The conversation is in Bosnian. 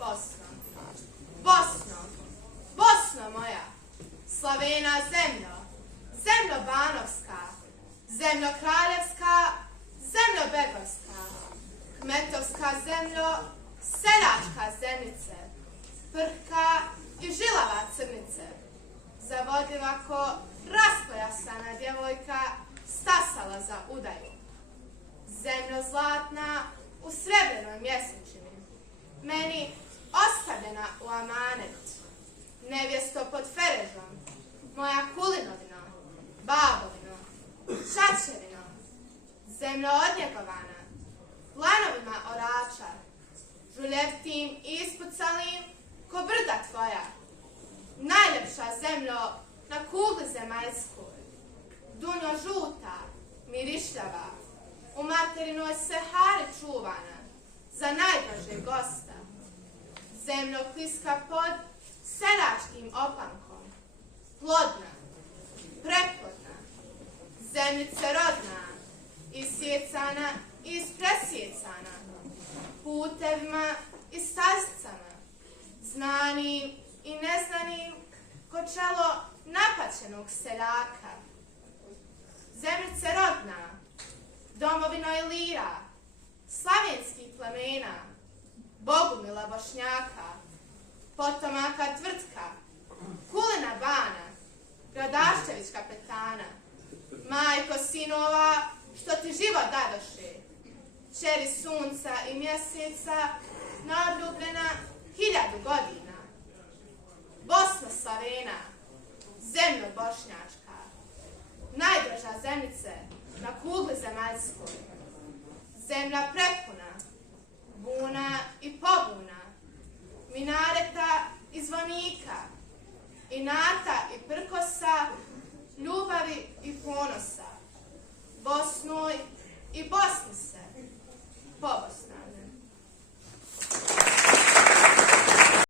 Bosno. Bosno, Bosno moja, slavena zemljo, zemljo banovska, zemljo kraljevska, zemljo begovska, kmetovska zemljo, seljačka zemljice, prhka i žilava crnice, zavodljiva ko raspojasana djevojka stasala za udaju. Zemljo zlatna u srebrnoj mjesečini, meni ostavljena u amanet, nevjesto pod ferežom, moja kulinovino, babovino, šačevino, zemljo odnjegovana, lanovima orača, žuljevtim i ispucalim ko brda tvoja, najljepša zemljo na kugli zemaljskoj, dunjo žuta, mirišljava, u materinoj Sahari čuvana, za najdražeg gosta, zemljo kliska pod seljačkim opankom, plodna, preplodna, zemljice rodna, isjecana i ispresjecana, putevima i stazicama, znanim i neznanim ko čelo napaćenog seljaka. Zemljice rodna, domovino Ilira, slavenskih plemena, Bogumila Bošnjaka, potomaka Tvrtka, Kulina Bana, Gradaščević kapetana, majko sinova što ti život dadoše, čeri sunca i mjeseca, nadljubljena 1000 godina. Bosna slavena, zemljo bošnjačka, najdraža zemljice na kugli zemaljskoj, zemlja prepuna, buna i pobuna, minareta i zvonika, inata i prkosa, ljubavi i ponosa, Bosnoj i Bosni se,